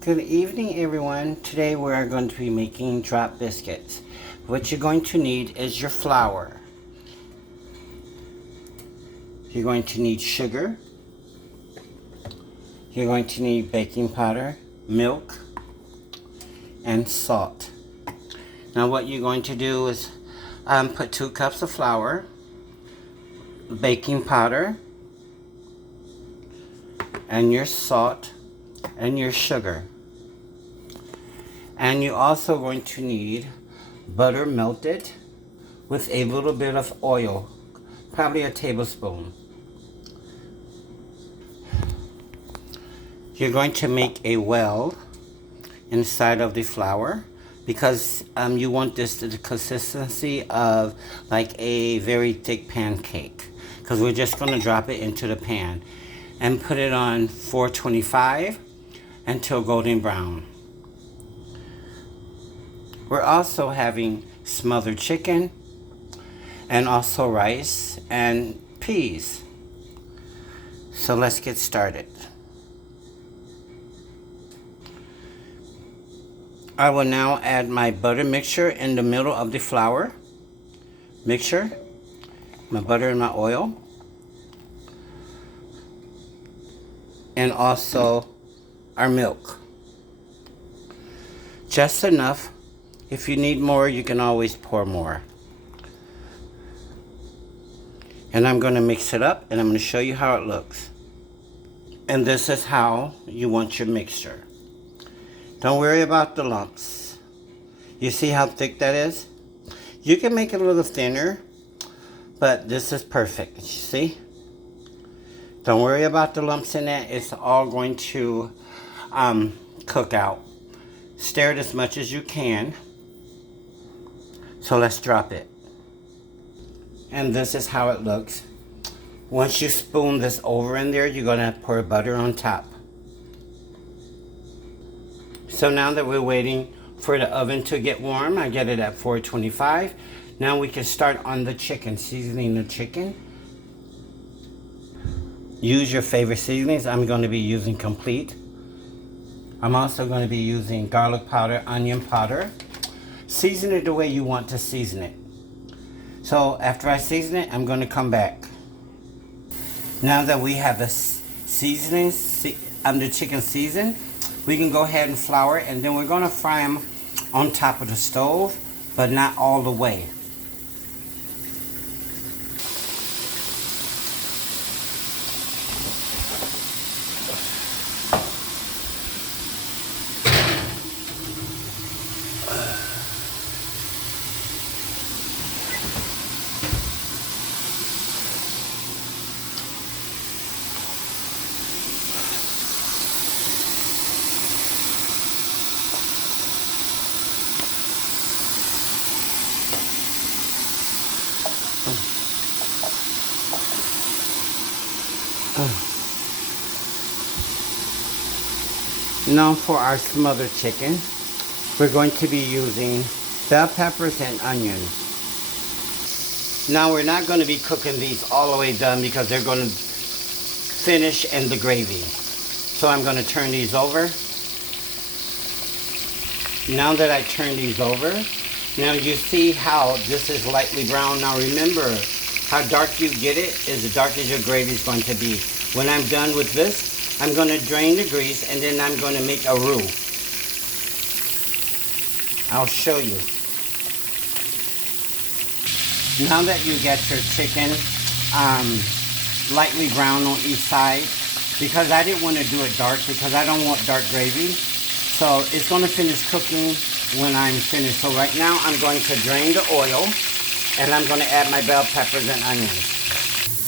Good evening, everyone. Today we are going to be making drop biscuits. What you're going to need is your flour. You're going to need sugar. You're going to need baking powder, milk, and salt. Now what you're going to do is put 2 cups of flour, baking powder, and your salt, and your sugar. And you're also going to need butter melted with a little bit of oil, probably a tablespoon. You're going to make a well inside of the flour because you want this to the consistency of like a very thick pancake, because we're just going to drop it into the pan and put it on 425 until golden brown. We're also having smothered chicken and also rice and peas. So let's get started. I will now add my butter mixture in the middle of the flour mixture, my butter and my oil, and also our milk. Just enough. If you need more, you can always pour more. And I'm going to mix it up and I'm going to show you how it looks. And this is how you want your mixture. Don't worry about the lumps. You see how thick that is? You can make it a little thinner, but this is perfect. You see? Don't worry about the lumps in it. It's all going to cook out. Stir it as much as you can. So let's drop it. And this is how it looks. Once you spoon this over in there, you're gonna pour butter on top. So now that we're waiting for the oven to get warm, I get it at 425. Now we can start on the chicken, seasoning the chicken. Use your favorite seasonings. I'm going to be using Complete. I'm also going to be using garlic powder, onion powder. Season it the way you want to season it. So after I season it, I'm going to come back. Now that we have the seasoning, the chicken seasoned, we can go ahead and flour it, and then we're going to fry them on top of the stove, but not all the way. Now for our smothered chicken, we're going to be using bell peppers and onions. Now we're not going to be cooking these all the way done because they're going to finish in the gravy. So I'm going to turn these over. Now that I turn these over, now you see how this is lightly brown. Now remember, how dark you get it is the darker your gravy is going to be. When I'm done with this, I'm going to drain the grease and then I'm going to make a roux. I'll show you. Now that you get your chicken lightly brown on each side, because I didn't want to do it dark because I don't want dark gravy. So it's going to finish cooking when I'm finished. So right now I'm going to drain the oil and I'm going to add my bell peppers and onions.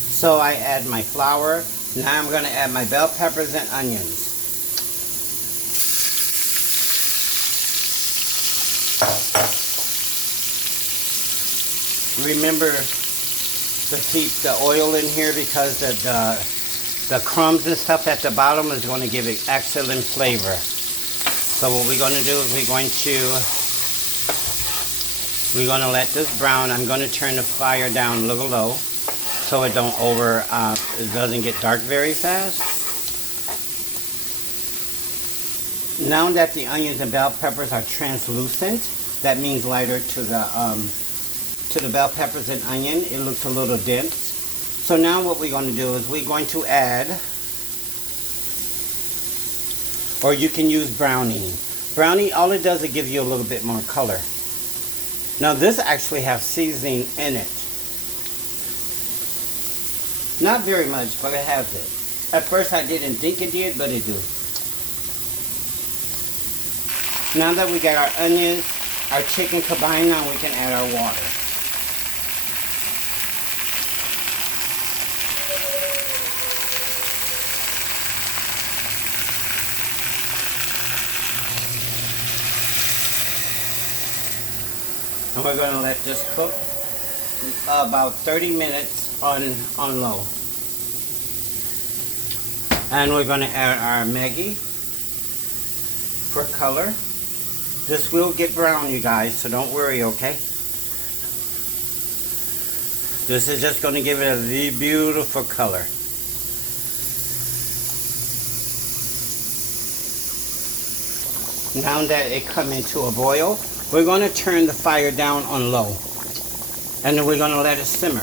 So I add my flour. Now I'm going to add my bell peppers and onions. Remember to keep the oil in here because the crumbs and stuff at the bottom is going to give it excellent flavor. So what we're going to do is we're going to let this brown. I'm going to turn the fire down a little low so it it doesn't get dark very fast. Now that the onions and bell peppers are translucent, that means lighter to the bell peppers and onion. It looks a little dense. So now what we're going to do is we're going to add, or you can use brownie. Brownie, all it does is give you a little bit more color. Now this actually has seasoning in it. Not very much, but it has it. At first I didn't think it did, but it do. Now that we got our onions, our chicken combined, now we can add our water. And we're going to let this cook about 30 minutes on low. And we're going to add our Maggi for color. This will get brown, you guys, so don't worry, okay? This is just going to give it a beautiful color. Now that it come into a boil, we're going to turn the fire down on low. And then we're going to let it simmer.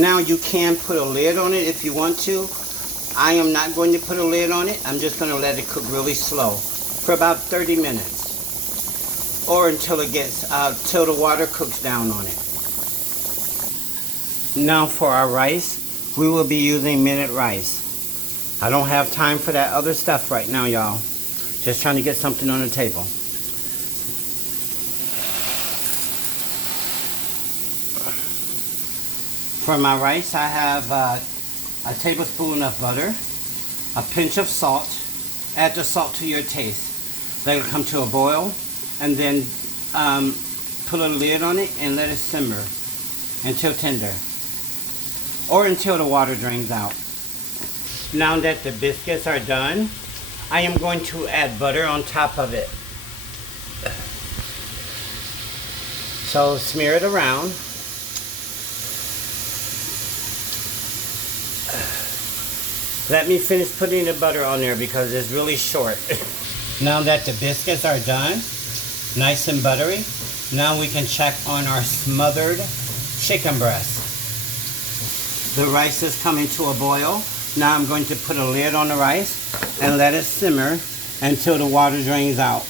Now you can put a lid on it if you want to. I am not going to put a lid on it. I'm just going to let it cook really slow for about 30 minutes. Or until it gets, till the water cooks down on it. Now for our rice, we will be using minute rice. I don't have time for that other stuff right now, y'all. Just trying to get something on the table. For my rice, I have a tablespoon of butter, a pinch of salt. Add the salt to your taste. Let it come to a boil, and then put a lid on it and let it simmer until tender, or until the water drains out. Now that the biscuits are done, I am going to add butter on top of it. So smear it around. Let me finish putting the butter on there because it's really short. Now that the biscuits are done, nice and buttery, now we can check on our smothered chicken breast. The rice is coming to a boil. Now I'm going to put a lid on the rice and let it simmer until the water drains out.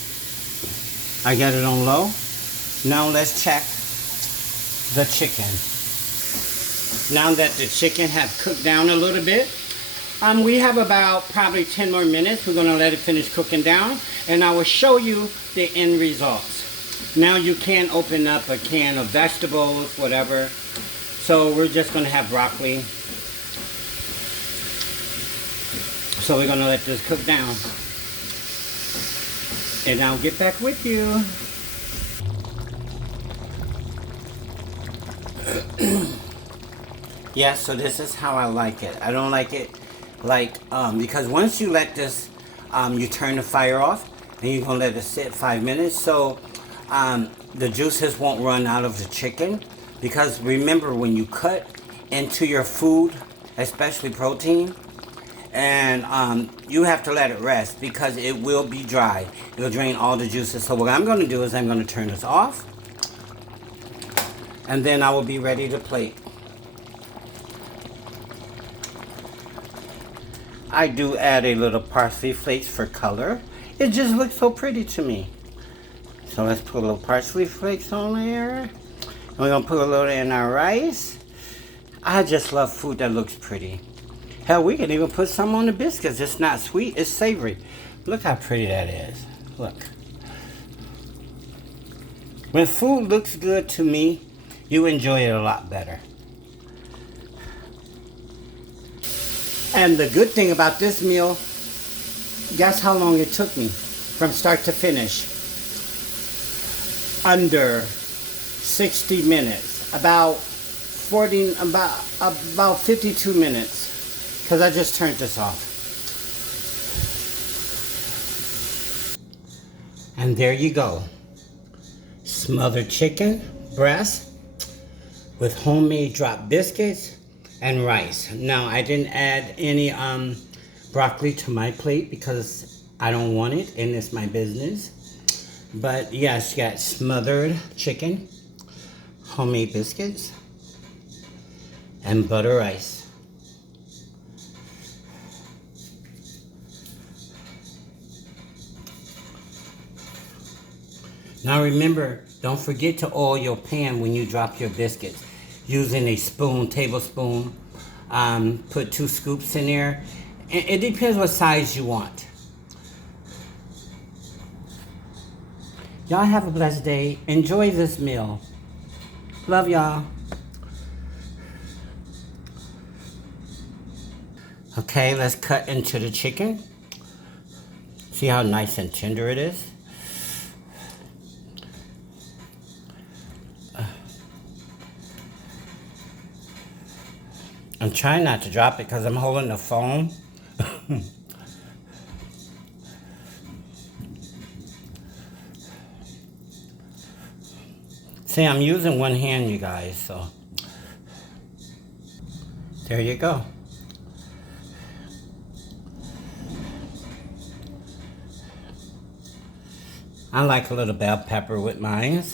I got it on low. Now let's check the chicken. Now that the chicken have cooked down a little bit, we have about probably 10 more minutes. We're going to let it finish cooking down, and I will show you the end results. Now you can open up a can of vegetables, whatever. So we're just going to have broccoli. So we're going to let this cook down. And I'll get back with you. Yeah, so this is how I like it. I don't like it like, because once you let this, you turn the fire off and you're going to let it sit 5 minutes. So the juices won't run out of the chicken. Because remember, when you cut into your food, especially protein, and you have to let it rest because it will be dry. It'll drain all the juices. So what I'm going to do is I'm going to turn this off, and then I will be ready to plate. I do add a little parsley flakes for color. It just looks so pretty to me. So let's put a little parsley flakes on there. And we're going to put a little in our rice. I just love food that looks pretty. Hell, we can even put some on the biscuits. It's not sweet, it's savory. Look how pretty that is. Look. When food looks good to me, you enjoy it a lot better. And the good thing about this meal, guess how long it took me from start to finish? Under 60 minutes. About 52 minutes. Because I just turned this off. And there you go. Smothered chicken breast with homemade drop biscuits, and rice. Now, I didn't add any broccoli to my plate because I don't want it and it's my business. But yes, you got smothered chicken, homemade biscuits, and butter rice. Now remember, don't forget to oil your pan when you drop your biscuits. Using a spoon, tablespoon, put 2 scoops in there. It depends what size you want. Y'all have a blessed day. Enjoy this meal. Love y'all. Okay, let's cut into the chicken. See how nice and tender it is? I'm trying not to drop it because I'm holding the phone. See, I'm using one hand, you guys, so. There you go. I like a little bell pepper with mine.